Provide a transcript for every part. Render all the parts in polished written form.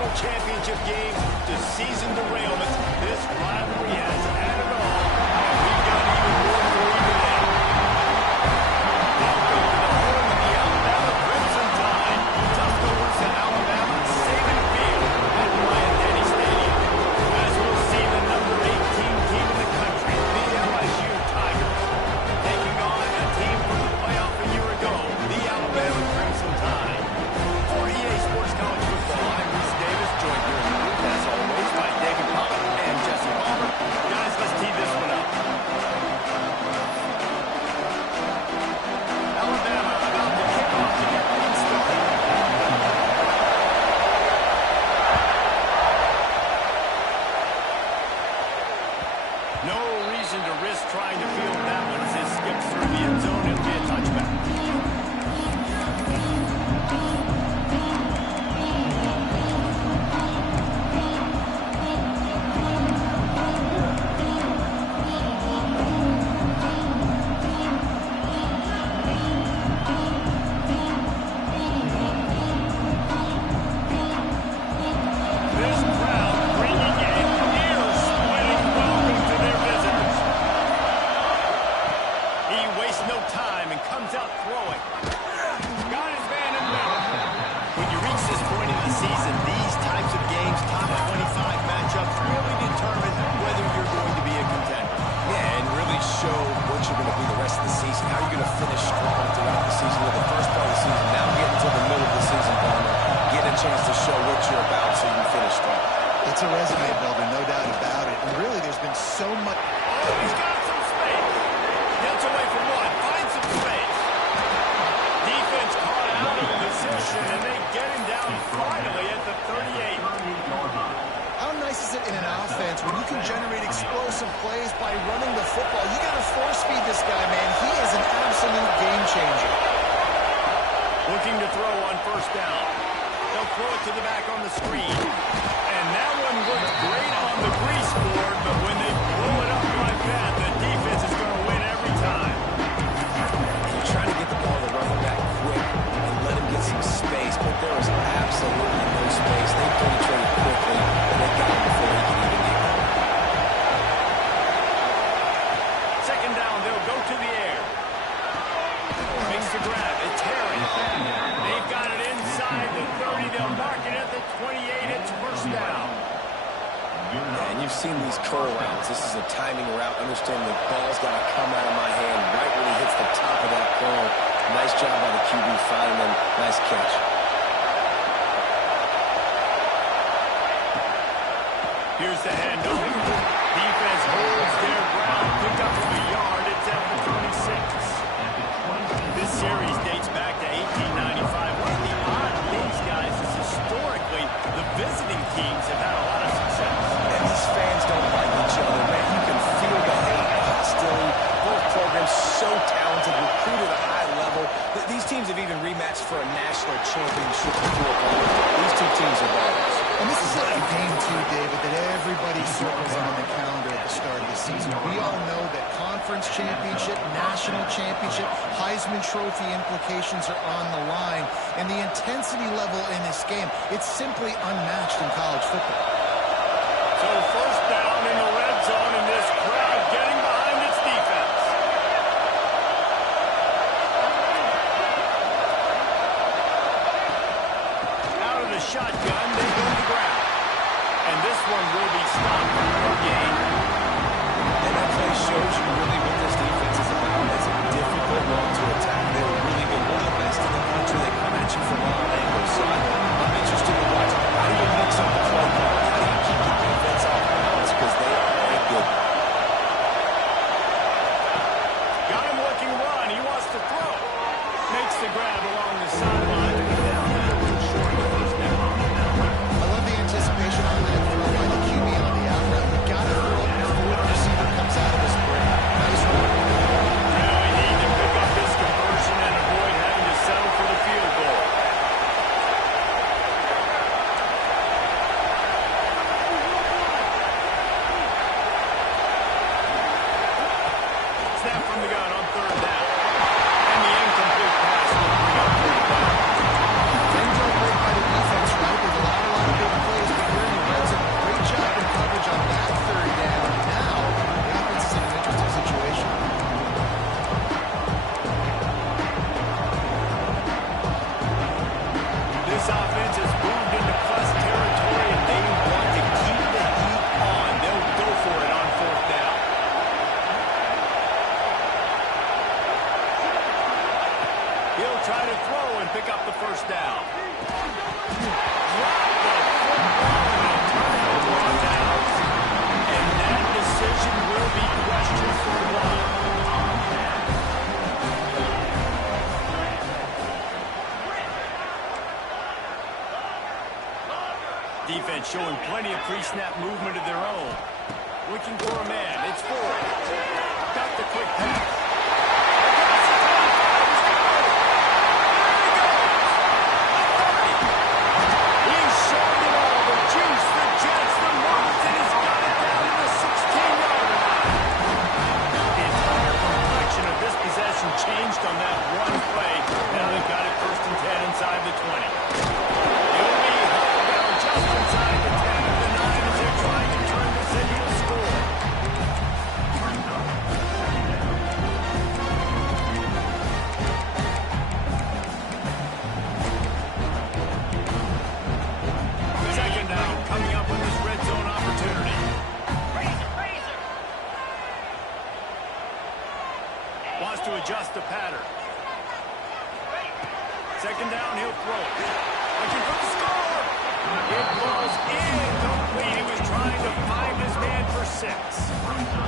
national championship games to season derailments, this rivalry has had it all, and we've got even more for you today. Welcome to the home of the Alabama Crimson Tide. Tuscaloosa to Alabama, Saban Field at Dynasty Stadium. As we'll see the number 18 team in the country, the LSU Tigers, taking on a team from the playoff a year ago, the Alabama Crimson Tide. For EA Sports College Football, I'm Reese Davis, joined here in the booth, as always, by David Pollack and Jesse Palmer. Guys, let's tee this one up. Alabama about to kick off to get things started. No reason to risk trying to field that one as it skips through the end zone. It'll be a touchback. This crowd bringing in ear-splitting welcome to their visitors. He wastes no time and comes out throwing. Got his man in the middle. When you reach this point in the season, these types of games, top 25 matchups, really determine whether you're going to be a contender. Yeah, and really show what you're going to be the rest of the season. How you're going to finish strong throughout the season. With the first part of the season, now getting to the middle of the season, getting a chance to show what you're about so you can finish strong. It's a resume builder, no doubt about it. And really, there's been so much. Oh, he's got some space. Gets away from one. Finds some space. Defense caught out of position, and they get him down finally at the 38. How nice is it in an offense when you can generate explosive plays by running the football? You got to force feed this guy, man. He is an absolute game changer. Looking to throw on first down. They'll throw it to the back on the screen. And that one looked great on the grease board, but when they blow it up like that, the defense is going to win every time. You try to get the ball to the running back quick and let him get some space, but there was absolutely no space. They penetrated quickly, and they got him before he could even get going. Second down, they'll go to the air. Makes the grab. It's Harry. They've got it inside the 30. They'll mark it at the 28. It's first down. And you've seen these curl routes. This is a timing route. Understanding the ball's got to come out of my hand right when he hits the top of that curl. Nice job by the QB finding him. Nice catch. Here's the handoff. Defense holds their ground. Picked up from a yard. It's at the 26. This series dates back to 1895. One of the odd things, guys, is historically the visiting teams have had a lot of success. And these fans don't like each other, man. You can feel the hate and hostility. Both programs so talented, recruited at a high level. These teams have even rematched for a national championship before. These two teams are rivals. And this is like a game, too, David, that everybody circles on the calendar at the start of the season. We all know that conference championship, national championship, Heisman Trophy implications are on the line. And the intensity level in this game, it's simply unmatched in college football. So first down in the red zone, and this crowd getting behind its defense. Out of the shotgun, they go to the ground. And this one will be stopped for no gain. And that play shows you really what this defense is about. It's a difficult run to attack. They're really good. One of the best in the country. They come at you from all angles. So I'm interested to watch. How do you mix up the play call? How do you keep the defense off balance? Because they are very good. defense showing plenty of pre-snap movement of their own. Looking for a man. It's Ford. Got the quick pass. He's showing it all. The juice, the jets, the moves, and he's got it down to the 16-yard line. The entire complexion of this possession changed on that one play. Now they've got it 1st and 10 inside the 20. It'll be held down just inside the 10 of the 9 as they're trying to turn this into a score. Second down coming up with this red zone opportunity. Wants to adjust the pattern. Second down, he'll throw it. Looking for the score. It falls incomplete. He was trying to find his man for 6.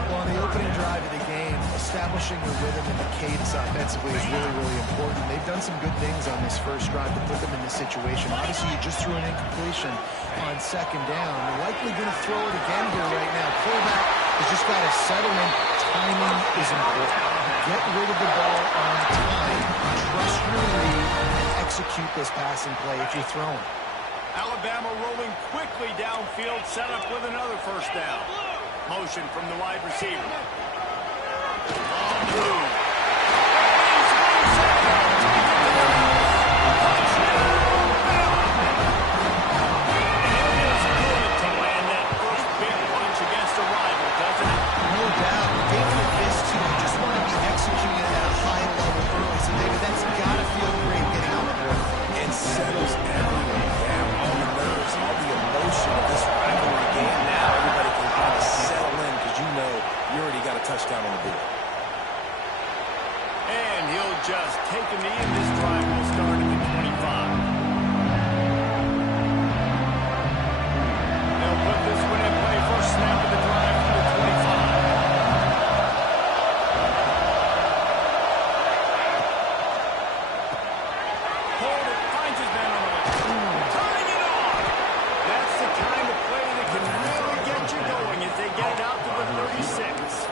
Well, on the opening drive of the game, establishing the rhythm and the cadence offensively is really, really important. They've done some good things on this first drive to put them in this situation. Obviously, you just threw an incompletion on second down. You're likely going to throw it again here right now. Quarterback has just got to settle in. Timing is important. Get rid of the ball on time. Trust your read and execute this passing play if you're throwing. Alabama rolling quickly downfield, set up with another first down. Motion from the wide receiver. On the move. And it is good to land that first big punch against a rival, doesn't it? No doubt. A game like this, too, you just want to be executing at a high level early. So, David, that's got to feel great getting on the board. It settles everyone down, all the nerves, all the emotion of this rivalry game. Now everybody can kind of settle in because you know you already got a touchdown on the board. And he'll just take a knee, and this drive will start at the 25. They'll put this one in play. First snap of the drive from the 25. Hold it, finds his man on the way. Turning it on. That's the kind of play that can really get you going as they get it out to the 36.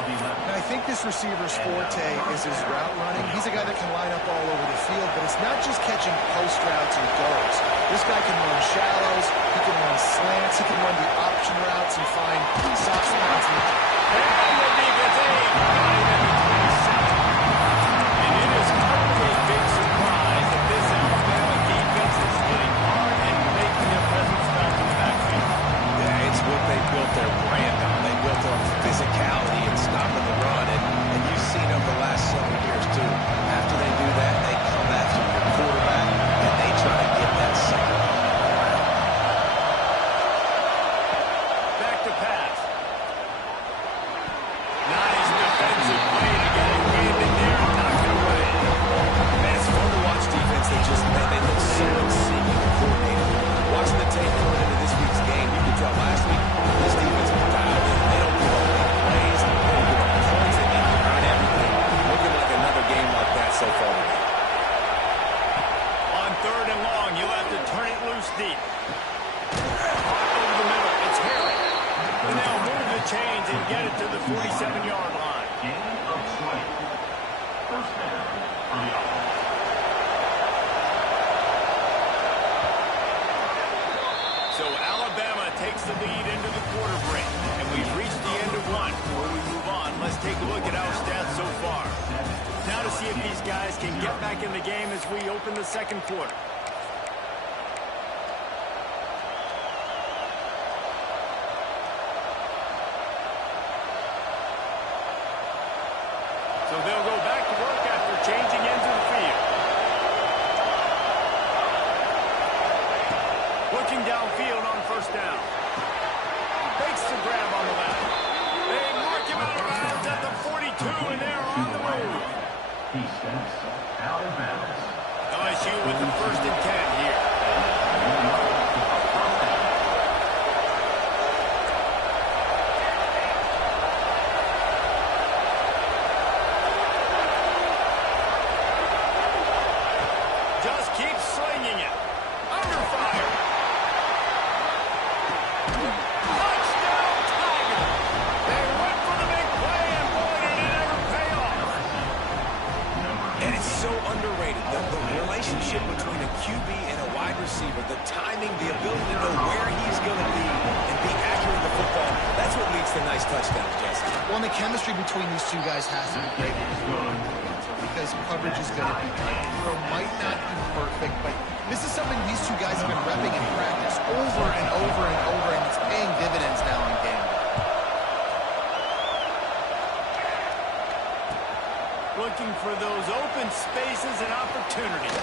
And I think this receiver's forte is his route running. He's a guy that can line up all over the field, but it's not just catching post routes and goes. This guy can run shallows, he can run slants, he can run the option routes and find soft spots. And the defense aid got him at the 27. And it is hardly a big surprise that this Alabama defense is hitting hard and making their presence felt in the backfield. Yeah, it's what they built their brand on. They built on physicality and stopping the run. And you've seen over the last several years, too. After they do that, they come after your quarterback, and they try to get that second on the ground. Back to pass. Nice defensive play to get it pinned in there and knock it away. Man, it's fun to watch defense. They look so in sync and coordinated. Watching the tape going into this week's game, you could tell last week this defense was dialed in. They don't give up big plays. They don't give up points. They need to earn everything. Looking like another game like that so far today. On 3rd and long, you'll have to turn it loose deep. Over the middle, it's Harry. And they'll move the chains and get it to the 47-yard line. So Alabama takes the lead into the quarter break. And we've reached the end of one. Before we move on, let's take a look at our stats so far. Now to see if these guys can get back in the game as we open the second quarter. So they'll go back to work after changing ends of the field. Looking downfield on first down. Fakes the grab on the left. They mark him out of bounds at the 42, and they're on the move. LSU with the 1st and 10 here. Just keep slinging it. Under fire. know where he's going to be and be accurate with the football. That's what leads to nice touchdowns, Jesse. Well, and the chemistry between these two guys has to be great because coverage is going to be tight. Throw might not be perfect, but this is something these two guys have been repping in practice over and over and over, and it's paying dividends now in game. Looking for those open spaces and opportunities.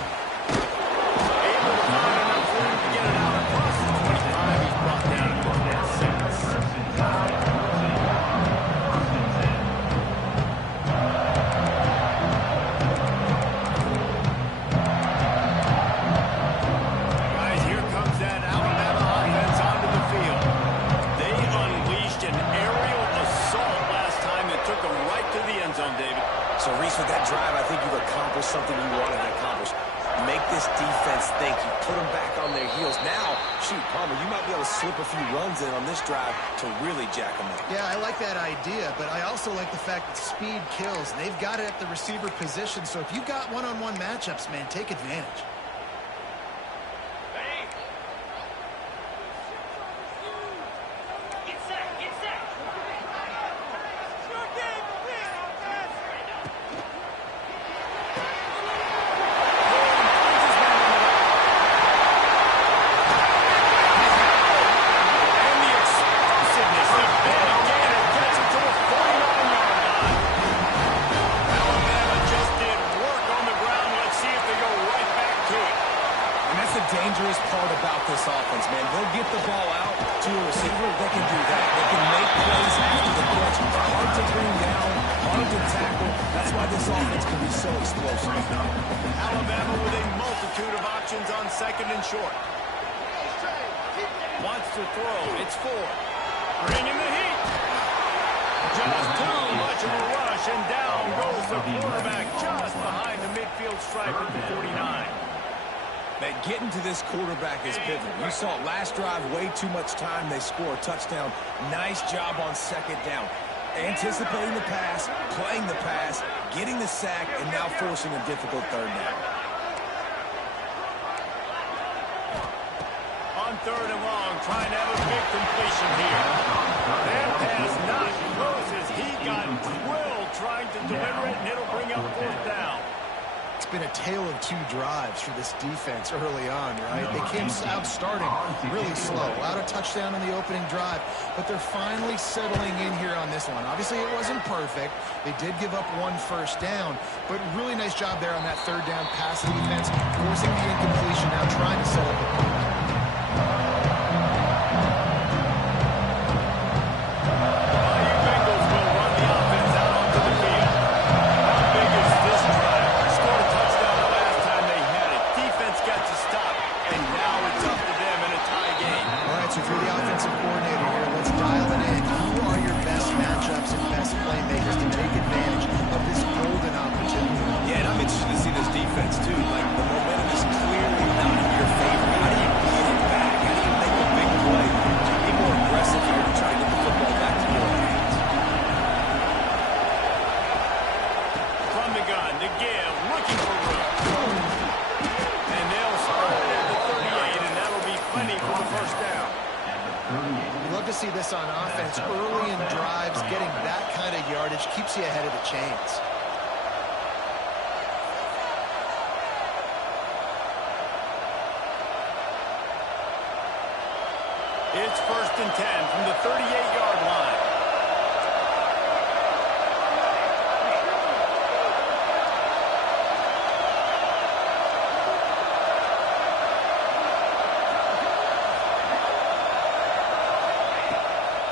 Able to find enough room to get it out across the 25. He's brought down to about 6. Guys, here comes that Alabama offense onto the field. They unleashed an aerial assault last time that took them right to the end zone, David. So, Reese, with that drive, I think you've accomplished something you wanted to accomplish. Make this defense think. You put them back on their heels. Now, shoot, Palmer, you might be able to slip a few runs in on this drive to really jack them up. Yeah, I like that idea, but I also like the fact that speed kills. And they've got it at the receiver position, so if you've got one-on-one matchups, man, take advantage. Dangerous part about this offense, man. They'll get the ball out to a receiver. They can do that. They can make plays after the catch. Hard to bring down, hard to tackle. That's why this offense can be so explosive. Alabama with a multitude of options on second and short. Wants to throw. It's Ford. Bringing the heat. Just too much of a rush, and down goes the quarterback just behind the midfield stripe at the 49. Man, getting to this quarterback is pivotal. You saw it last drive, way too much time. They score a touchdown. Nice job on second down. Anticipating the pass, playing the pass, getting the sack, and now forcing a difficult third down. On third and long, trying to have a big completion here. That pass not close as he got drilled trying to deliver it, and it'll bring up fourth down. It's been a tale of two drives for this defense early on, right? They came out starting really slow. Allowed a touchdown on the opening drive, but they're finally settling in here on this one. Obviously, it wasn't perfect. They did give up one first down, but really nice job there on that third down pass defense, forcing the incompletion, now trying to set up a punt. See this on offense early in drives, getting that kind of yardage keeps you ahead of the chains. It's 1st and 10 from the 38-yard line.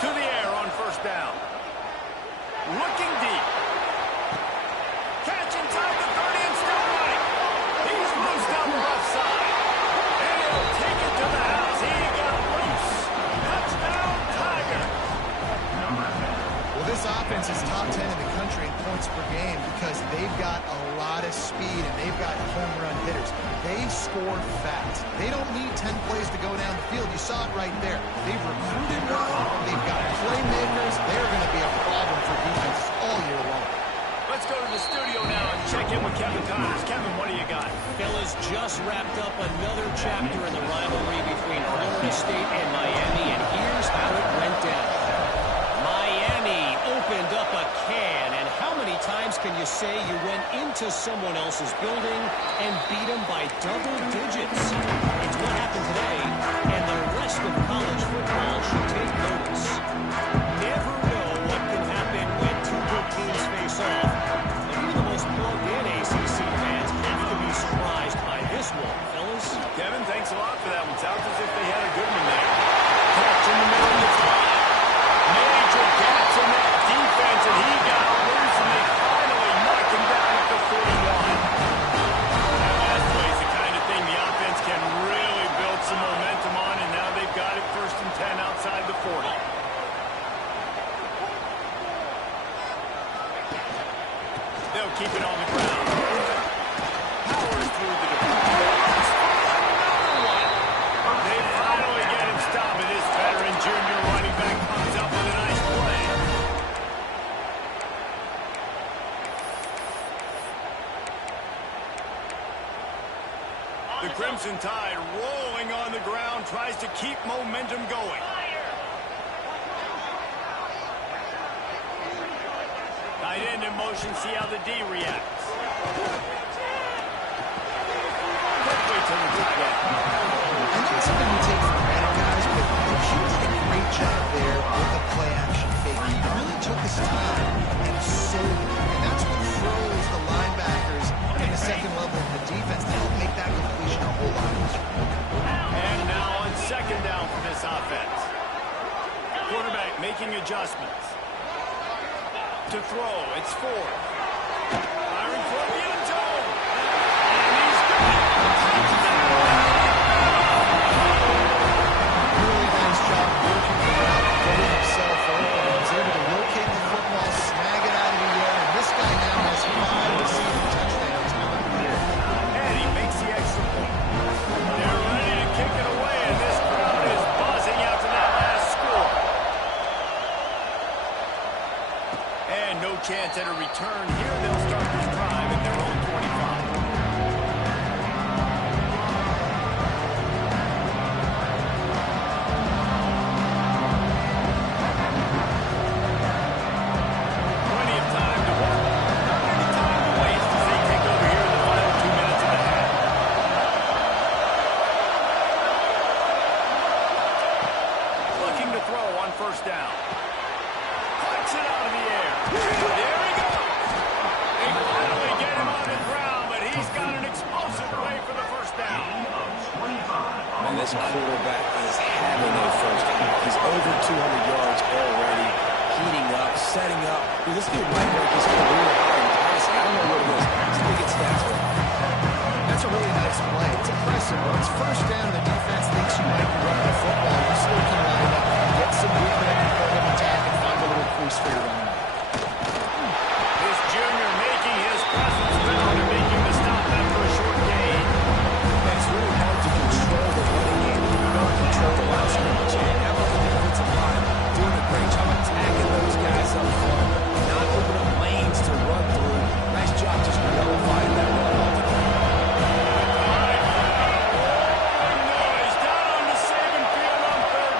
To the air on first down. Looking deep. Catch inside the 30 and still running. He's loose down the left side. And he'll take it to the house. He got loose. Touchdown, Tiger. Well, this offense is top 10 in the country in points per game because they've got a lot of speed and they've got home run hitters. They score fast. They don't need 10 plays to go down the field. You saw it right there. They've recruited well. They've got playmakers. They're going to be a problem for defenses all year long. Let's go to the studio now and check in with Kevin Connors. Kevin, what do you got? Fellas, just wrapped up another chapter in the rivalry between Florida State and Miami, and here's how it went down. Miami opened up a can, and how many times can you say you went into someone else's building and beat them by double digits? It's what happened today, and the rest of college football should take notice. Never know what can happen when two good teams face off. And even the most plugged-in ACC fans have to be surprised by this one, fellas. Kevin, thanks a lot for that one. Sounds as if they had a good one there. Catch in the middle of the spot. Major gaps in that defense, and he got loose, and they finally knocked him down at the 41. That last play is the kind of thing the offense can really build some momentum on, and now they've got it 1st and 10 outside the 40. They'll keep it on the ground. Powers through the defense. They finally get him stopped, and this veteran junior running back comes up with a nice play. The Crimson Tide rolling on the ground, tries to keep momentum going. Tight end in motion, see how the D reacts. Quickly to the good guy. And that's something we take for granted, guys, but he did a great job there with the play-action fake. He really took his time and sold it. And that's what froze the linebackers in the second level of the defense to help make that completion a whole lot easier. And now on 2nd down for this offense. Quarterback making adjustments. To throw, it's Ford. Firing for the end zone. And he's got it. Touchdown! Really nice job working around, getting himself open. He was able to locate the football, snag it out of the air, and this guy now has 5 receiving touchdowns on the year. And he makes the extra point. They're ready to kick it away, and this crowd is buzzing after that last score. And no chance at a return here. They'll start this drive at their own 25. Plenty of time to work. Not any time to waste as they take over here in the final 2 minutes of the half. Looking to throw on 1st down. Puts it out of the air. There he goes. They finally get him on the ground, but he's got an explosive play for the 1st down. Man, this quarterback is having a first half. He's over 200 yards already, heating up, setting up. Dude, this dude might break his career high in passing. I don't know what it is. Let's look at stats for him. That's a really nice play. It's impressive. When it's 1st down, the defense thinks you might be running the football. You still can line up, get some movement at the point of attack, and find a little crease for your running back. This junior making his presence known and making the stop after a short gain. It's really hard to control the running game when you don't control the line of scrimmage. And now with the defensive line doing a great job attacking those guys up front, not opening up lanes to run through. Nice job just nullifying that run altogether. Noise down on the Saban field on 3rd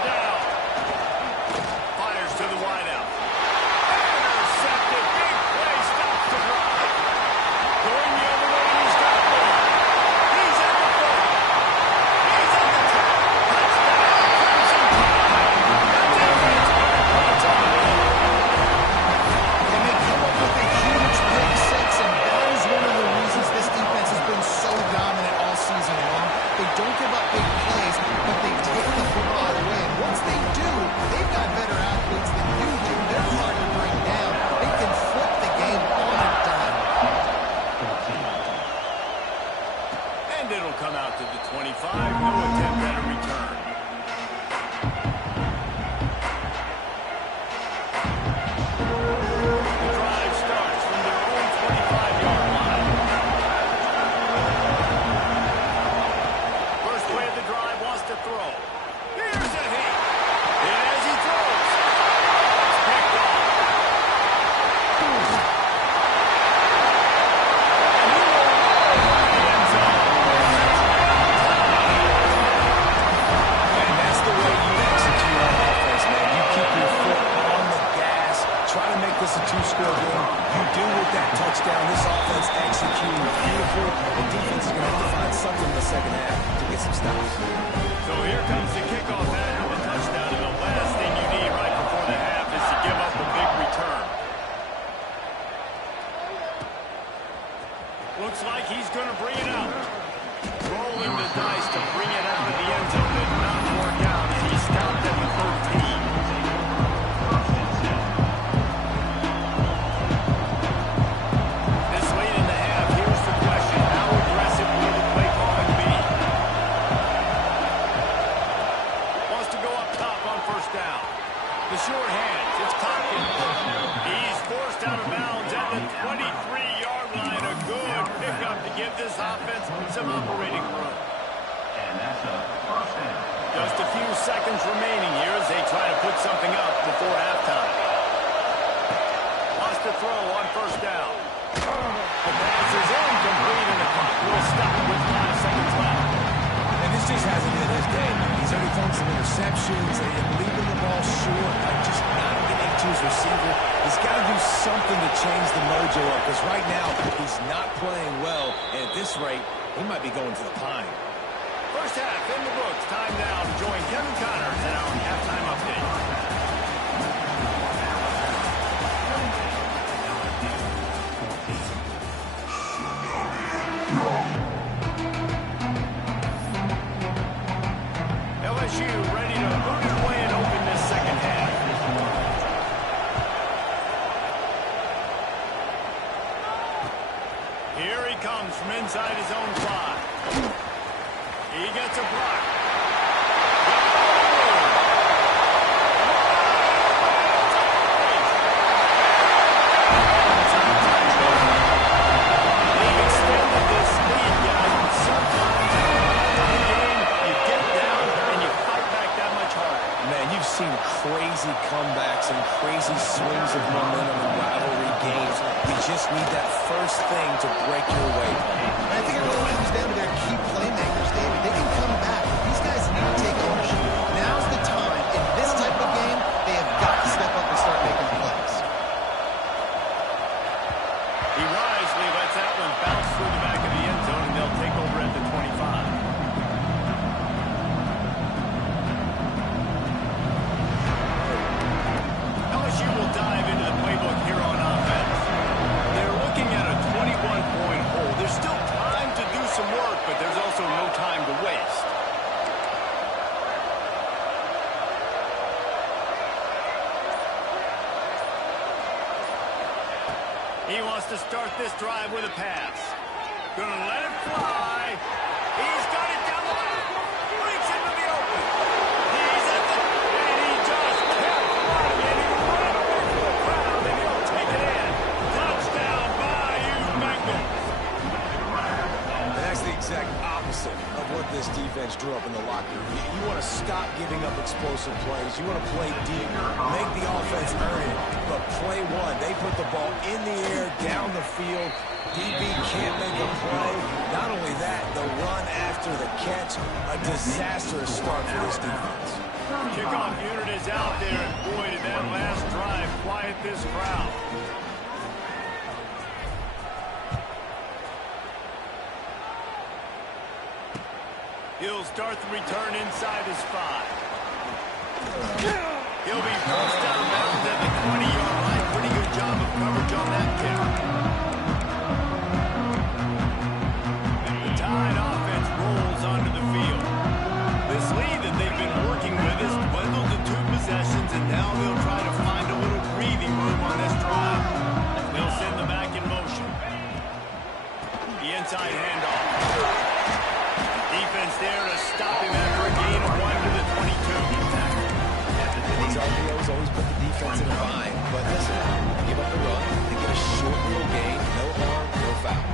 The short hands. It's Tompkins. He's forced out of bounds at the 23-yard line. A good pickup to give this offense some operating room. And that's a first down. Just a few seconds remaining here as they try to put something up before halftime. Lost the throw on first down. The pass is incomplete and the clock will stop with 5 seconds left. And this just hasn't been his day. He's already thrown some interceptions and leaving the ball short, like just not getting to his receiver. He's got to do something to change the mojo up because right now he's not playing well. And at this rate, he might be going to the pine. First half in the books. Time now to join Kevin Connors in our halftime update. LSU ready to move it away and open this second half. Here he comes from inside his own 5. He gets a block. They've extended this lead, guys, but sometimes in the game, you get down and you fight back that much harder. Man, you've seen crazy comebacks and crazy swings of momentum in rivalry games. You just need that first thing to break your way. I think it really comes down to their key playmakers, David. They can come back. These guys need to take ownership. Now's the time. In this type of game, they have got to step up and start making plays. He wisely lets that one bounce through the back of the end zone, and they'll take over at the 25. LSU will dive into the playbook here on offense. They're looking at a 21-point hole. There's still time to do some work, but there's also no time to waste. He wants to start this drive with a pass. Gonna let it fly. He's got it down the line. Breaks into the open. He's at the... And he just kept running. And he ran away from the crowd. And he'll take it in. Touchdown, Bayou Bengals. And that's the exact opposite of what this defense drew up in the locker room. You want to stop giving up explosive plays. You want to play deep, make the offense earn it. But play one, they put the ball in the air, down the field. DB can't make a play. Not only that, the run after the catch, a disastrous start for this defense. Kickoff unit is out there, and boy, did that last drive quiet this crowd. He'll start the return inside his 5. He'll be forced out of bounds at the 20-yard line. Pretty good job of coverage on that kick. The Tide offense rolls onto the field. This lead that they've been working with is dwindled to 2 possessions, and now they'll try to find a little breathing room on this drive. They'll send them back in motion. The inside handoff. Defense there to stop him after a gain of 1 to the 22. These RPOs always put the defense in a bind. But listen, give up the run and get a short little gain. No harm, no foul.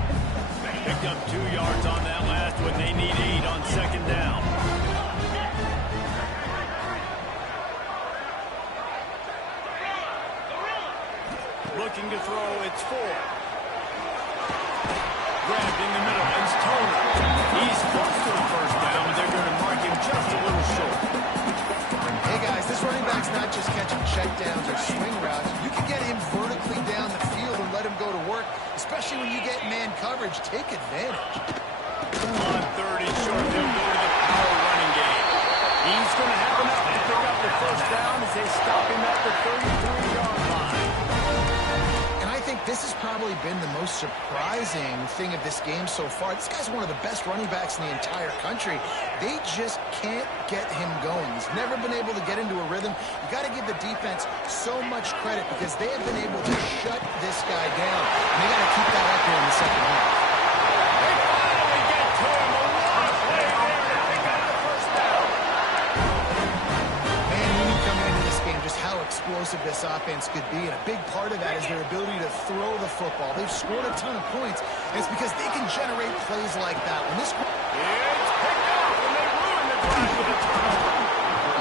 Picked up 2 yards on that last one. They need 8 on second down. Looking to throw, it's 4. Grabbed in the middle, it's Toner. He's close to the first down, but they're going to mark him just a little short. Hey, guys, this running back's not just catching checkdowns or swing routes. You can get him vertically down the field and let him go to work, especially when you get man coverage. Take advantage. On 30 short, they'll go to the power running game. He's going to have enough to pick up the first down as they stop him at the 33-yard line. And I think this has probably been the most surprising thing of this game so far. This guy's one of the best running backs in the entire country. They just can't get him going. He's never been able to get into a rhythm. You got to give the defense so much credit because they have been able to shut this guy down. And they got to keep that up here in the second half. They finally get to him. A lot of play there to pick up the first down. Man, we knew coming into this game just how explosive this offense could be, and a big part of that is their ability to throw the football. They've scored a ton of points, and it's because they can generate plays like that. When this... It's picked off, and they ruin the drive with a turnover.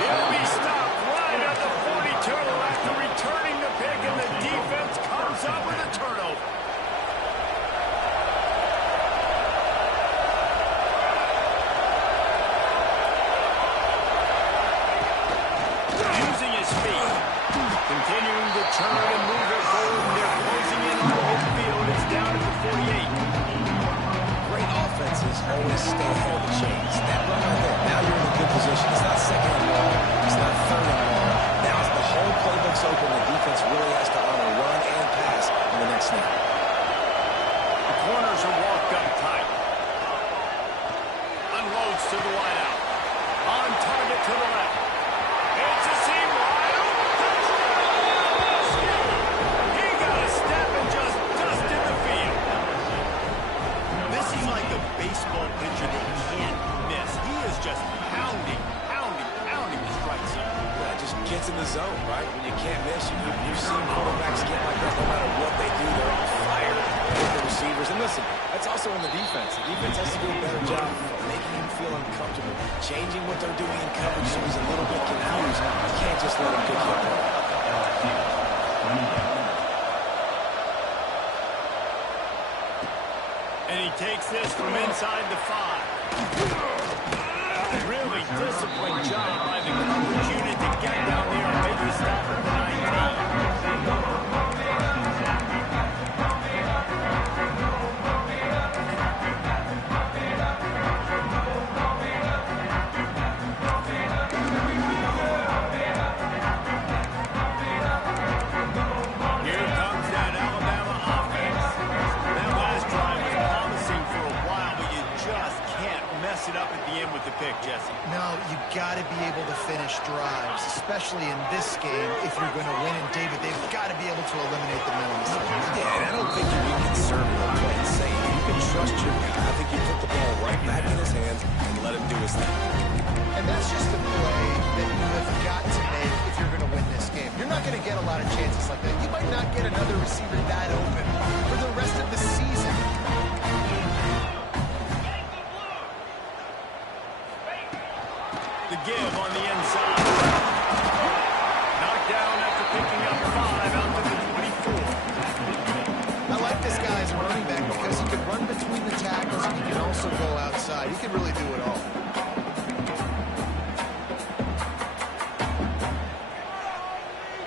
He'll be stopped right at the 42 after returning the pick, and the defense comes up with a turnover. Using his feet, continuing to turn and move it forward. They're closing in on midfield. It's down at the 48. Great offenses always stay ahead of the chains. That run right there, now you're in a good position. It's not second and long. It's not third and long. Now the whole playbook's open. The defense really has to honor run and pass on the next snap. The corners are walked up tight. Unloads to the wideout. On target to the left. It's a seam wide open. Touchdown! He got a step and just dusted the field. This is like a baseball pitcher that you can't miss. He is just pounding the strike zone. Yeah, just gets in the zone, right? When you can't miss, you've seen quarterbacks get like that no matter what they do. They're on fire with the receivers. And listen, that's also on the defense. The defense has to do a better job of making him feel uncomfortable, changing what they're doing in coverage so he's a little bit confused. You can't just let him pick you up. And he takes this from inside the 5. Really disciplined job by the coverage unit to get down there and make the stop at the 19. Here comes that Alabama offense. That last drive was promising for a while, but you just can't mess it up at the end with the pick, Jesse. No, you got to be able to finish drives, especially in this game. If you're going to win, and David, they've got to be able to eliminate the middle mistakes. Yeah, and I don't think you're being conservative or playing safe. You can trust your guy. I think you put the ball right back in his hands and let him do his thing. And that's just the play that you have got to make if you're going to win this game. You're not going to get a lot of chances like that. You might not get another receiver that open for the rest of the season. The give on the inside. Knocked down after picking up 5 out to the 24. I like this guy as a running back because he can run between the tackles and he can also go outside. He can really do it all.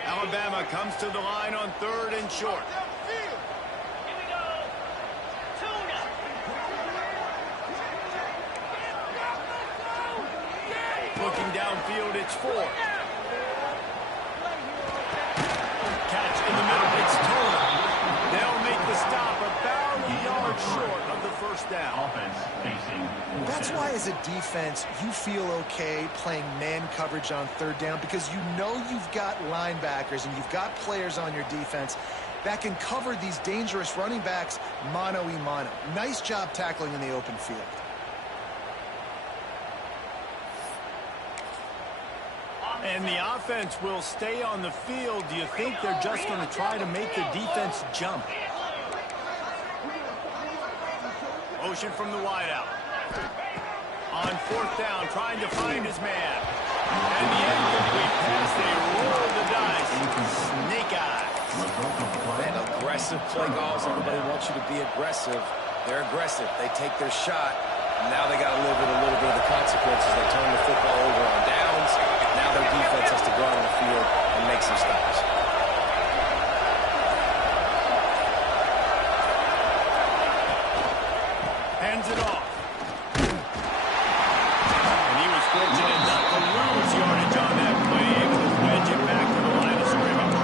Alabama comes to the line on 3rd and short. Looking downfield, it's 4. Catch in the middle, it's Turner. They'll make the stop about a yard short of the first down. Offense facing. That's why as a defense, you feel okay playing man coverage on 3rd down because you know you've got linebackers and you've got players on your defense that can cover these dangerous running backs mano-a-mano. Nice job tackling in the open field. And the offense will stay on the field. Do you think they're just going to try to make the defense jump? Motion from the wideout. On 4th down, trying to find his man. And the incomplete pass, they roll the dice. Snake eye. Man, aggressive play calls. Everybody wants you to be aggressive. They're aggressive. They take their shot. Now they got to live with a little bit of the consequences. They turn the football over on downs. Now their defense has to go out on the field and make some stops. Hands it off. And he was fortunate not to lose yardage on that play, able to wedge it back to the line of scrimmage.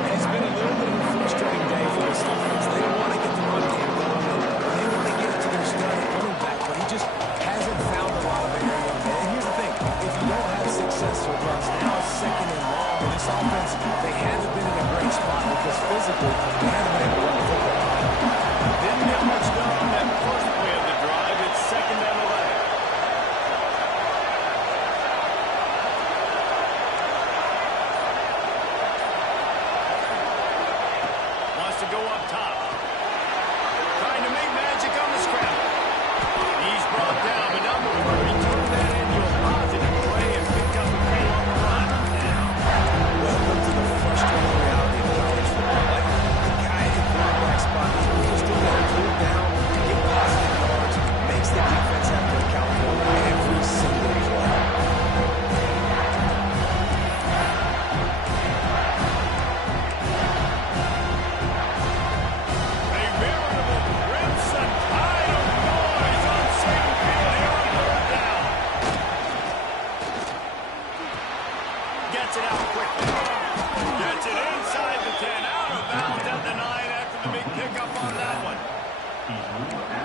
And it's been a little bit of a frustrating day for this defense. They don't want to get the run game going. They want to get it to their starting running back, but he just hasn't found a lot of area. And here's the thing. If you don't have successful runs, now it's 2nd and long. And this offense, they haven't been in a great spot because physically, they haven't been able to run the football. Didn't get much done on that first play of the drive. It's 2nd and 11. gets it out quickly. Gets it inside the 10, out of bounds at the 9 after the big pickup on that one.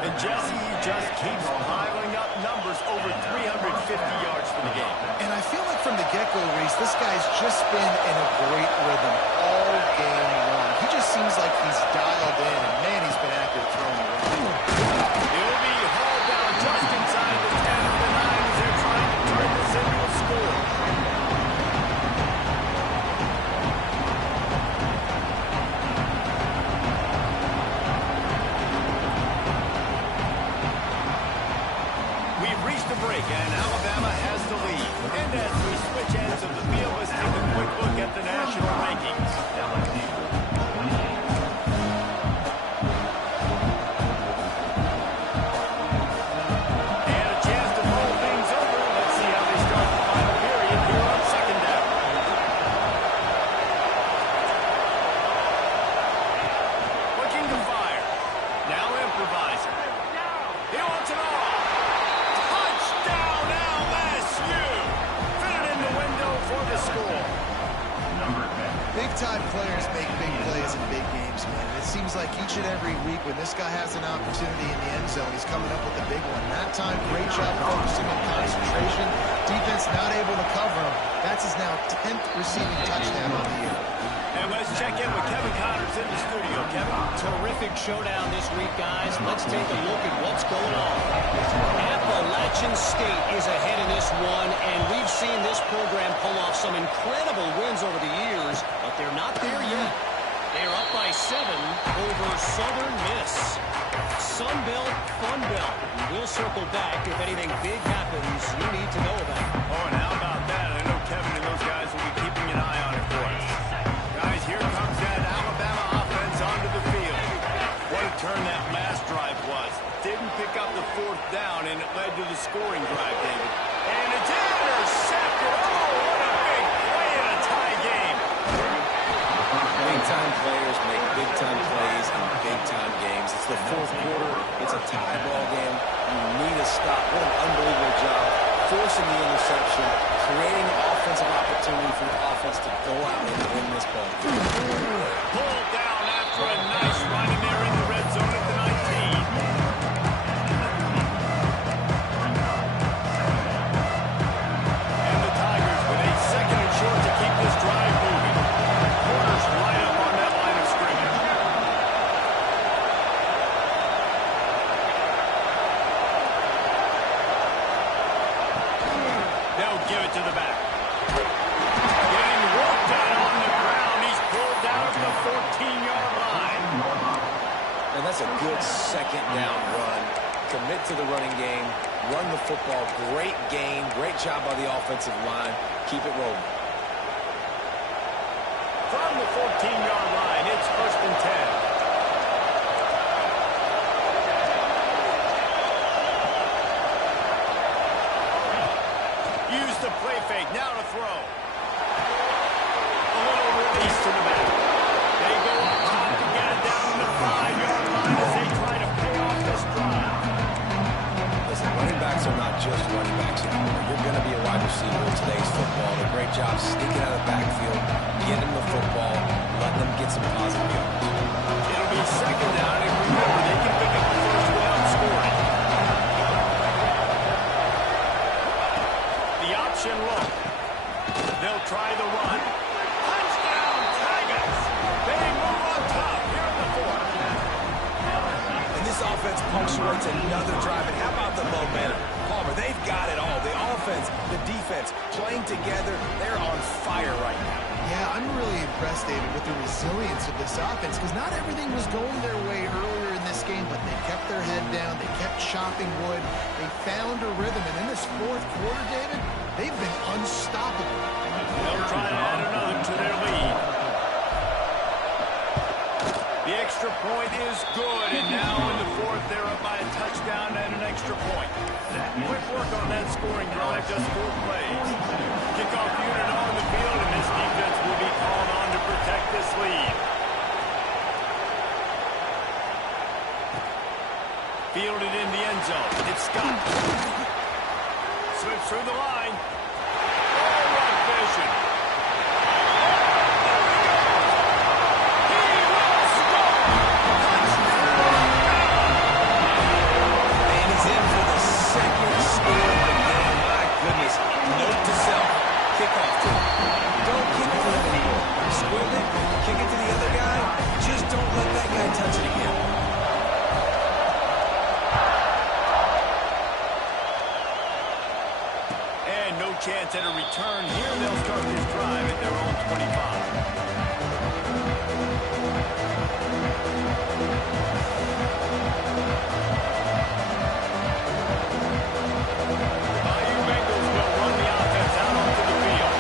And Jesse just keeps piling up numbers over 350 yards for the game. And I feel like from the get-go, Reese, this guy's just been in a great rhythm all game long. He just seems like he's dialed in, and man, he's been active throwing the rock. He'll be hauled down just inside the 10 of the 9 as they're trying to turn this into a score. We've reached a break, and Alabama has the lead. And as we switch ends of the field, let's take a quick look at the national rankings. And a chance to roll things over. Let's see how they start the final period here on second down. Looking to fire. Now improvising. He wants it all. Touchdown LSU. Fit it in the window for the score. Big-time players make big plays in big games, man. And it seems like each and every week when this guy has an opportunity in the end zone, he's coming up with a big one. That time, great job focusing on concentration. Defense not able to cover him. That's his now 10th receiving touchdown on the year. And let's check in with Kevin Connors in the studio. Kevin? Terrific showdown this week, guys. Let's take a look at what's going on. Appalachian State is ahead in this one, and we've seen this program pull off some incredible wins over the years, but they're not there yet. They're up by 7 over Southern Miss. Sun Belt, Fun Belt. We'll circle back if anything big happens you need to know about. Oh, and how about that? I know Kevin and those guys will be keeping an eye on it for us. Guys, here comes that Alabama offense onto the field. What a turn that last drive was. Didn't pick up the 4th down, and it led to the scoring drive, David. And it's intercepted. Oh, what a big play in a tie game. Big-time players make big-time plays in big-time games. It's the 4th quarter. It's a tie ball game. You need a stop. What an unbelievable job. Forcing the interception, creating an offensive opportunity for the offense to go out and win this ball. Pulled down after a nice run in there in the red zone at the 19. And the Tigers with a 2nd and short to keep this drive moving. Corners right up on that line of scrimmage. They'll give it to the back. Getting worked on the ground. He's pulled down to the 14-yard line. And that's a good 2nd down run. Commit to the running game. Run the football. Great gain. Great job by the offensive line. Keep it rolling. From the 14-yard line, it's 1st and 10. Use the play fake. Now to throw. A little release to the back. They go up top to get it down to the 5-yard line as they try to pay off this drive. Listen, running backs are not just running backs anymore. You're going to be a wide receiver in today's football. A great job sneaking out of the backfield, getting the football, letting them get some positive yards. It'll be 2nd down, and remember, they can pick up the 1st without scoring. The option look. They'll try the run. Touchdown, Tigers! They move on top here in the 4th. And this offense punctuates another drive. And how about the momentum? Palmer, they've got it all. The offense, the defense, playing together. They're on fire right now. Yeah, I'm really impressed, David, with the resilience of this offense, because not everything was going their way earlier in this game, but they kept their head down, they kept chopping wood, they found a rhythm, and in this 4th quarter, David, they've been unstoppable. They'll try to add another to their lead. The extra point is good, and now in the 4th, they're up by a touchdown and an extra point. Quick work on that scoring drive, just 4 plays. Kickoff unit on the field, and this defense will be called on to protect this lead. Fielded in the end zone. It's Scott. Slips through the line. Oh, what vision. chance at a return here. They'll start this drive at their own 25. Bayou Bengals will run the offense out onto the field.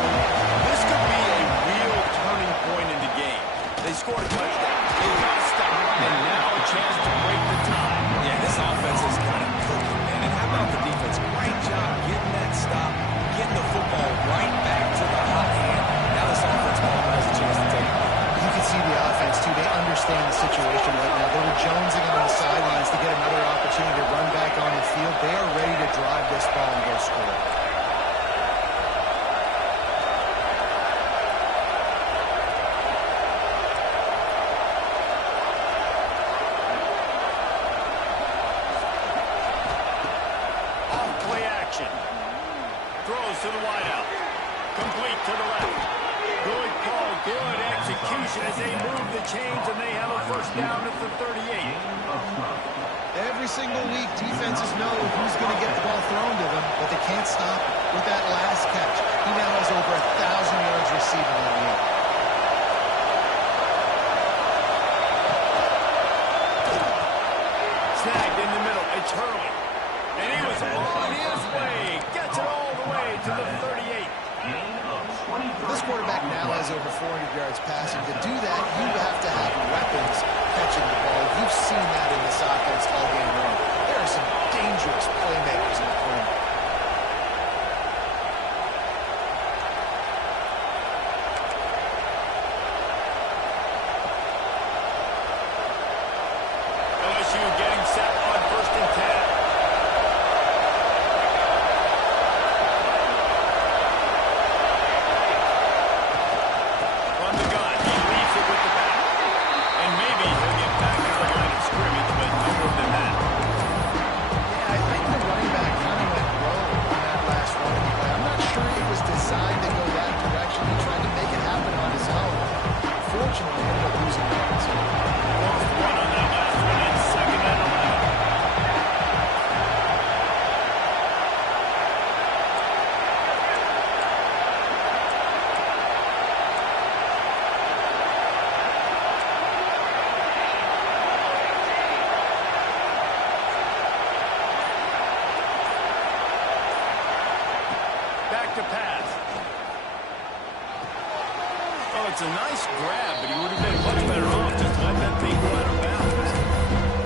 This could be a real turning point in the game. They scored a touchdown. They got to stop. And now a chance to break the tie. Yeah, this offense is kind of cooking, man. And how about the defense? Great job getting that stop, getting the football right back to the hot hand. Now this offense has a chance to take it. You can see the offense, too. They understand the situation right now. They were jonesing on the sidelines to get another opportunity to run back on the field. They are ready to drive this ball and go score. Off-play action. Throws to the wideout. Complete to the left. Good call, good execution as they move the chains, and they have a first down at the 38. Every single week, defenses know who's going to get the ball thrown to them, but they can't stop with that last catch. He now has over 1,000 yards receiving on the year. Snagged in the middle. It's Hurley. And he was on his way. Gets it all the way to the 38. This quarterback now has over 400 yards passing. To do that, you have to have weapons catching the ball. You've seen that in this offense all game long. There are some dangerous playmakers in the corner. LSU getting set on 1st and 10. From the gun, he leaves it with the back. And maybe he'll get back to the line of scrimmage, but no more than that. Yeah, I think the running back kind of went rogue on that last running play. I'm not sure it was designed to go that direction. He tried to make it happen on his own. Fortunately, he ended up losing yards. Lost one on that last one, and 2nd and 11. Back to pass. Oh, it's a nice grab, but he would have been much better off just letting that thing go out of bounds.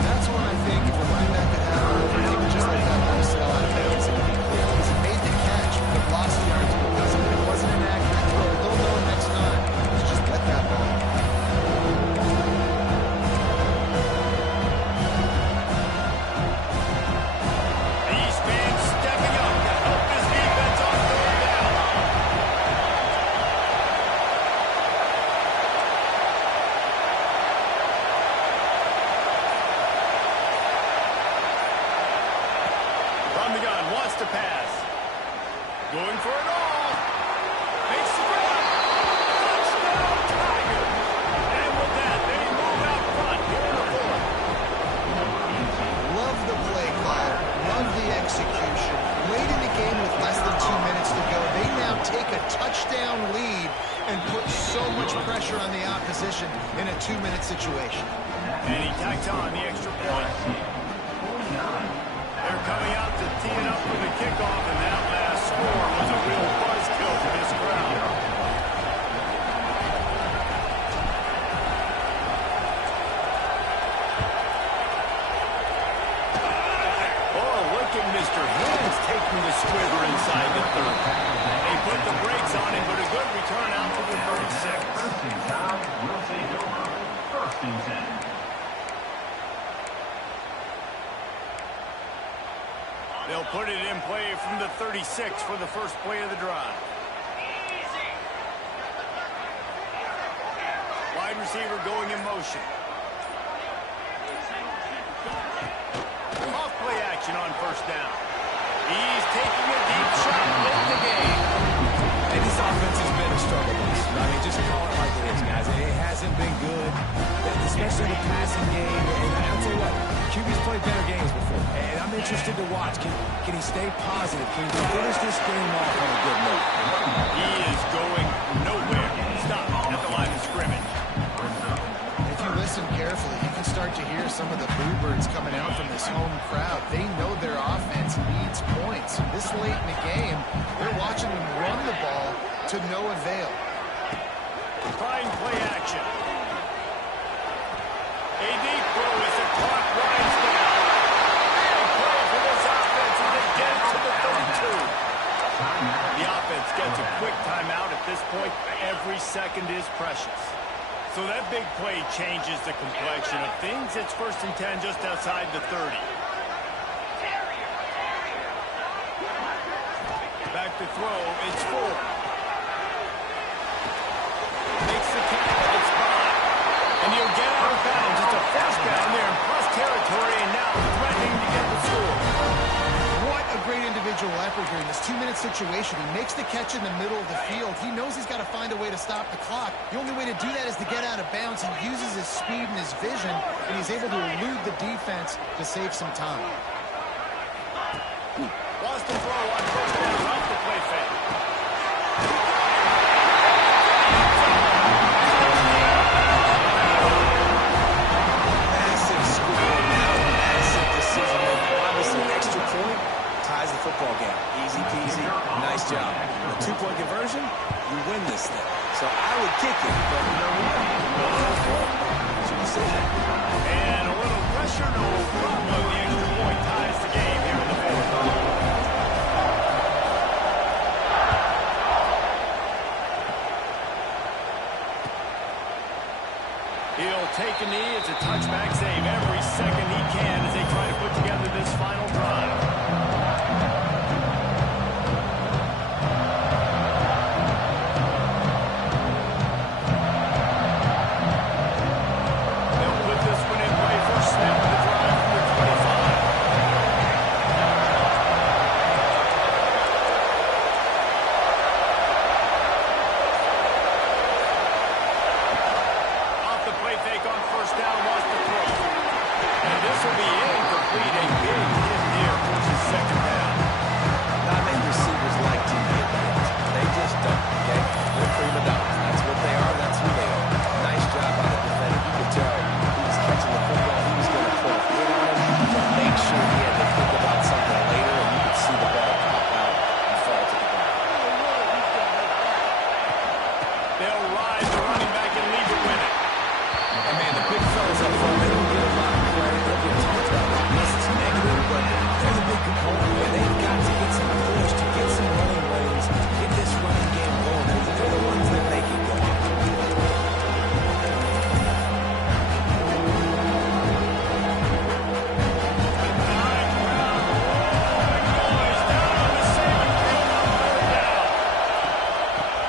That's when I think if a linebacker could have a little thing just like that, when he fell out of bounds, it would be clear. Because he made the catch, but lost yards because of it. It wasn't an accurate throw. They'll know next time. Just let that ball. These fans stepping up to help his defense on 3rd down. From the gun, wants to pass. Going for it all. Makes the grab. Touchdown, Tigers. And with that, they move out front here in the 4th. Love the play call. Love the execution. Late in the game with less than 2 minutes to go, they now take a touchdown lead and put so much pressure on the opposition in a 2-minute situation. And he tacks on the extra point. They're coming out to tee it up for the kickoff, and that last score was a real buzzkill for this crowd. Oh, look at Mr. Hands taking the squibber inside the 3rd. They put the brakes on him, but a good return out to the 36. First and 10. Will take over. 1st and 10. They'll put it in play from the 36 for the first play of the drive. Wide receiver going in motion. Off play action on 1st down. He's taking a deep shot late in the game. And this offense has been a struggle bus. I mean, just call it like it is, guys. It hasn't been good, especially the passing game. And I'll tell you what, QB's played better games before. And I'm interested to watch. Can he stay positive? Can he finish this game off on a good note? He is going nowhere. Stop at the line of scrimmage. If you listen carefully, you can start to hear some of the boo birds coming out from this home crowd. They know their offense needs points. This late in the game, they're watching them run the ball to no avail. Trying play action. A deep throw as the clock winds down. The play for this offense is to get it to the 32. The offense gets a quick timeout at this point. Every second is precious. So that big play changes the complexion of things. It's 1st and 10 just outside the 30. Back to throw. It's 4. Makes the catch. It's 5. And he'll get out of bounds. It's a first down there in plus territory, and now threatening to get the score. What a great individual effort during this 2-minute situation. He makes the catch in the middle of the field. He knows he's got to find a way to stop the clock. The only way to do that is to get out of bounds. He uses his speed and his vision, and he's able to elude the defense to save some time. Lost the throw on first down off the play fake. Massive score now, massive decision making. Obviously, an extra point ties the football game. Easy peasy, nice job. A 2-point conversion, you win this thing. So I would kick it, but you know what? It's your decision. And a little pressure, no problem. The extra point ties the game here in the 4th. He'll take a knee. It's a touchback save every second he can as they try to put together this final drive. They'll put this one in play for a snap of the drive from the 25. Off the play fake on first down, lost the throw. And this will be incomplete. A big hit here versus 2nd down. Not many receivers like to get hit. They just don't, okay? They're prima donnas. That's what they are. That's who they are. Nice job by the defender. You could tell he was catching the football. He was going to put a foot on him to make sure he had to think about something later, and you could see the ball pop out and fall to the ground. They'll ride the running back and leave it with it. And man, the big fellas up front, they don't get a lot of credit. They get talked about like this. It's negative, but there's a big component there. They've got to get some push, to get some running lanes, get this running game going. They're the ones that make it go.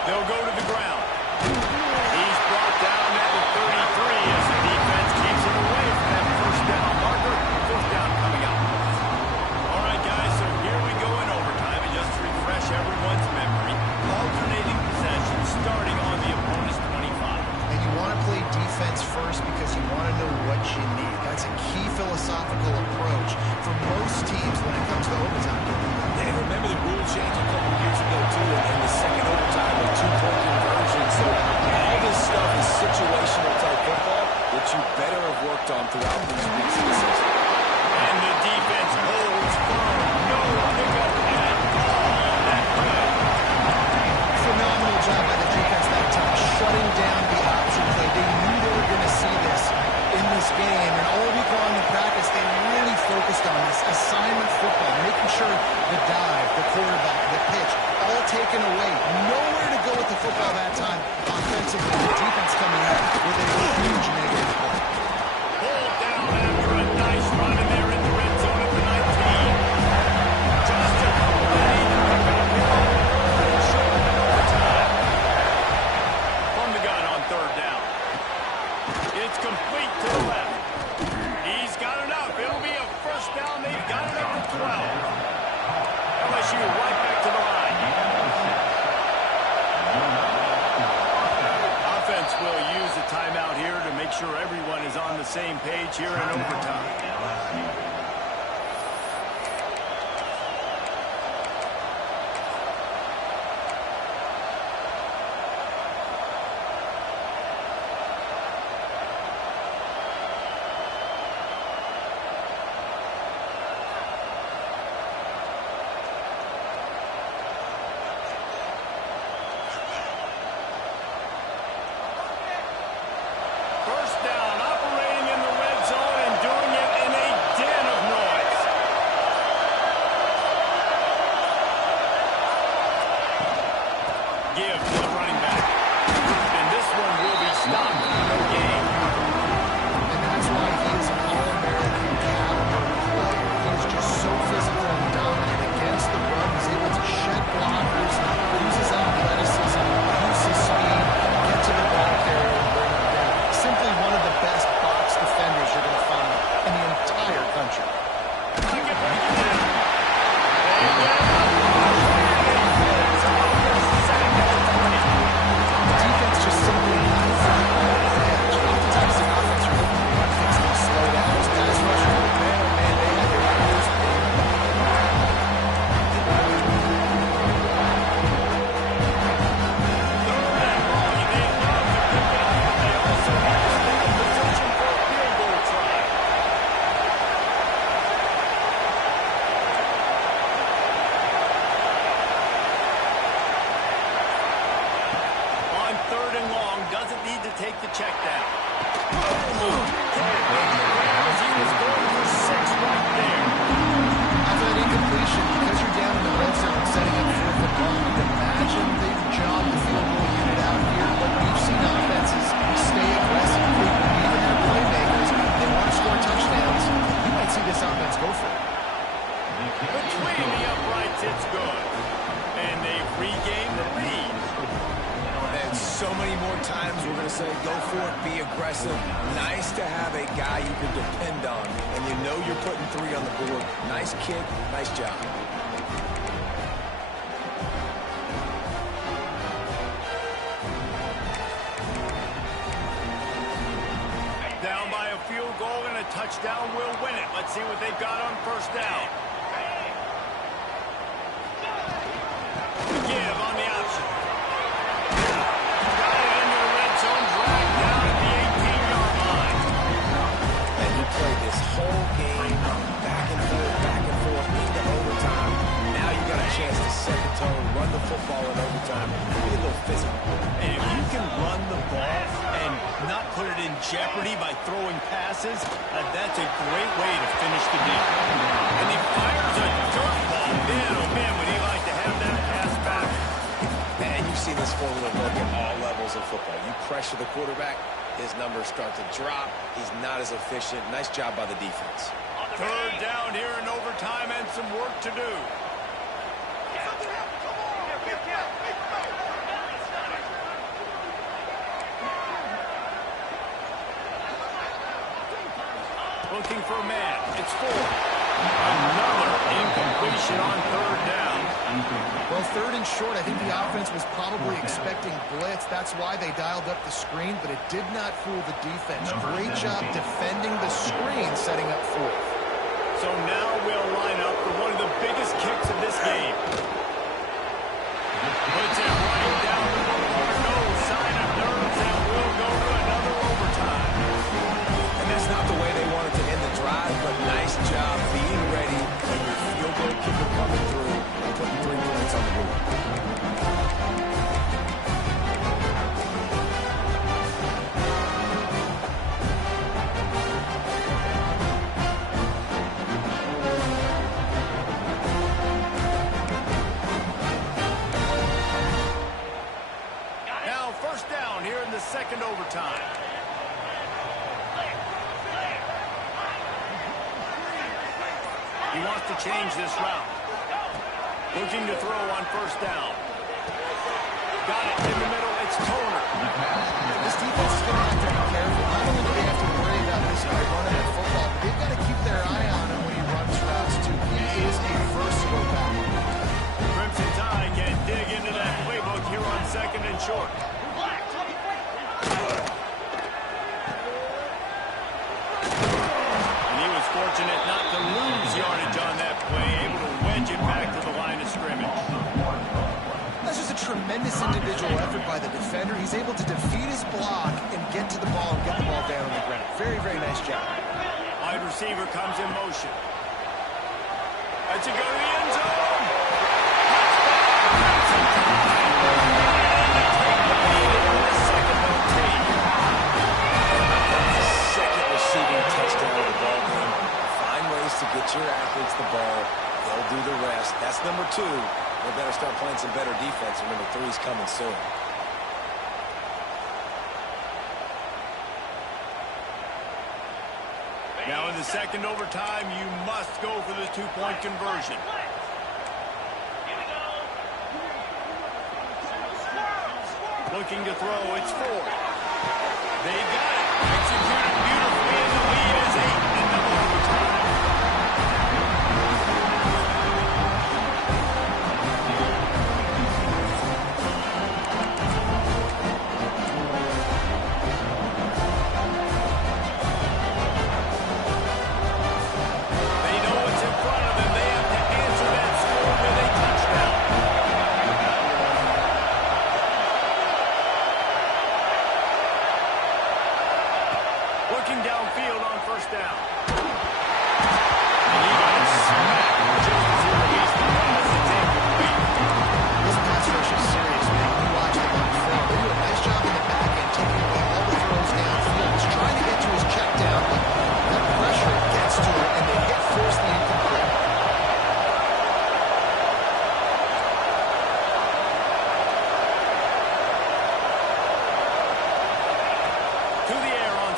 They'll go to the ground. He's brought down at the 33 as the defense keeps him away from that first down marker. 4th down coming up. All right, guys, so here we go in overtime. And just to refresh everyone's memory, alternating possessions starting on the opponent's 25. And you want to play defense first because you want to know what you need. That's a key philosophical approach for most teams when it comes to overtime. And remember the rule change a couple years ago, too, in the second overtime with 2-point conversion. So all this stuff is situational type football that you better have worked on throughout these weeks of the season. And the defense holds firm. No pickup at all on that play. Phenomenal job by the defense that time, shutting down the option play. They knew they were going to see this in this game, and all week long in practice, they really focused on this assignment football, making sure the dive, the quarterback, the pitch, all taken away. Nowhere to go with the football that time. Offensively, the defense coming out with a huge negative play. Pulled down after a nice run, and they're in the red zone at the 19. Just a couple that need to pick up here. Short in overtime. From the gun on 3rd down. It's complete to the left. He's got enough. It'll be a first down. They've got it up to 12. LSU right back to the line. Offense will use a timeout here to make sure everyone is on the same page here in overtime. check down. As he was going for 6 right there. After that incompletion, because you're down in the red zone setting up 4th and long, you can imagine they've jobbed the field goal unit out here, but we've seen offenses stay aggressive frequently. Even their playmakers, they want to score touchdowns. You might see this offense go for it. Between the uprights, it's good. And they've regained the lead. And so many more times we're going to say, go for it, be aggressive. Nice to have a guy you can depend on, and you know you're putting 3 on the board. Nice kick, nice job. Down by a field goal and a touchdown will win it. Let's see what they've got on 1st down. Give on the option. Got it into the red zone, dragged down at the 18-yard line. And you played this whole game back and forth, into overtime. Now you got a chance to set the tone, run the football in overtime, be a little physical. And if you can run the ball and not put it in jeopardy by throwing passes, that's a great way to finish the game. And he fires a dirt ball. Man, oh man, would he like to have that pass back. And you've seen this formula work at all levels of football. You pressure the quarterback, his numbers start to drop. He's not as efficient. Nice job by the defense. 3rd down here in overtime and some work to do. Looking for a man. It's 4. Another incompletion on 3rd down. Well, 3rd and short, I think the offense was probably expecting blitz. That's why they dialed up the screen, but it did not fool the defense. Great job defending the screen, setting up 4th. So now we'll line up for one of the biggest kicks of this game. Puts it right down the floor. No sign of nerves, and we'll go to another overtime. And that's not the way they wanted to end the drive, but nice job being ready when your field goal kicker coming through and putting 3 points on the board. Now 1st down here in the 2nd overtime. He wants to change this route. Looking to throw on 1st down. Got it in the middle. It's Toner. This defense is going to have to be careful. Not only do they have to worry about this guy running that football, but they've got to keep their eye on him when he runs routes, too. He is a versatile back. Crimson Tide can dig into that playbook here on 2nd and short. And he was fortunate not to lose yardage on that play, able to wedge it back to the line of scrimmage. That's just a tremendous individual effort by the defender. He's able to defeat his block and get to the ball and get the ball down on the ground. Very, very nice job. Wide receiver comes in motion. Let's it go to the end zone. Crimson Tide. Second receiving touchdown of the ball game. Find ways to get your athletes the ball. They'll do the rest. That's number 2. They better start playing some better defense, and number 3 is coming soon. Now in the 2nd overtime, you must go for the 2-point conversion. Looking to throw, it's 4. They got it. Executed beautifully, and the lead is 8 in double overtime. They know what's in front of them. They have to answer that score with a touchdown. Looking downfield on 1st down. And he got smacked just as he released the pass. It's incomplete. This pass rush is serious, man. You watch them on film. They do a nice job in the back end, taking away all the throws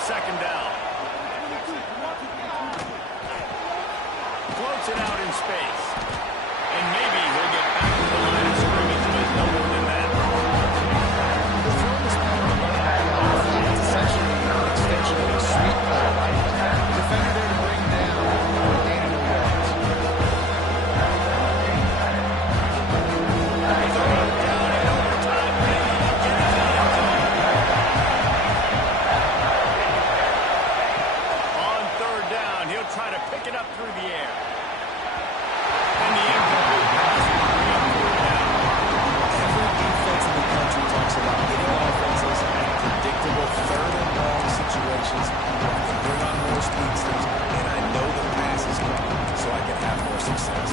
second down. Floats it out in space. And maybe he'll get back to the line of scrimmage with no more than that. It's essentially an extension of a sweep play, right? Defender there to bring down, gain no yards. On third down, he'll try to pick it up through the air. And the incomplete pass will bring up third down. Every defense in the country talks about getting offenses at predictable third and long situations where I can bring on more speedsters, and I know the pass is coming, so I can have more success.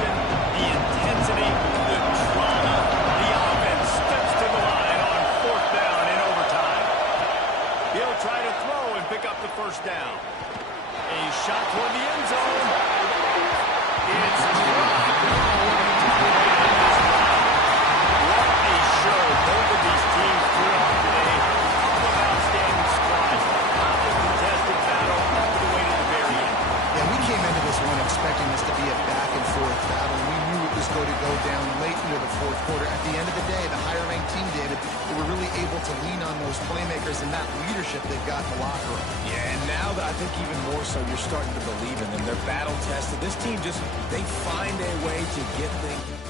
The intensity, the drama, the offense steps to the line on fourth down in overtime. He'll try to throw and pick up the first down. A shot toward the end zone. It's dropped. What a show both of these teams threw off today. A couple of outstanding squads. Hotly contested battle all the way to the very end. Yeah, we came into this one expecting this to be a back-and-forth battle. We knew it was going to go down late into the fourth quarter. At the end of the day, the higher-ranked team, David, they were really able to lean on those playmakers and that leadership they've got in the locker room. Yeah, and now that I think even more so, you're starting to believe in them. They're battle-tested. This team just, they find a way to get things.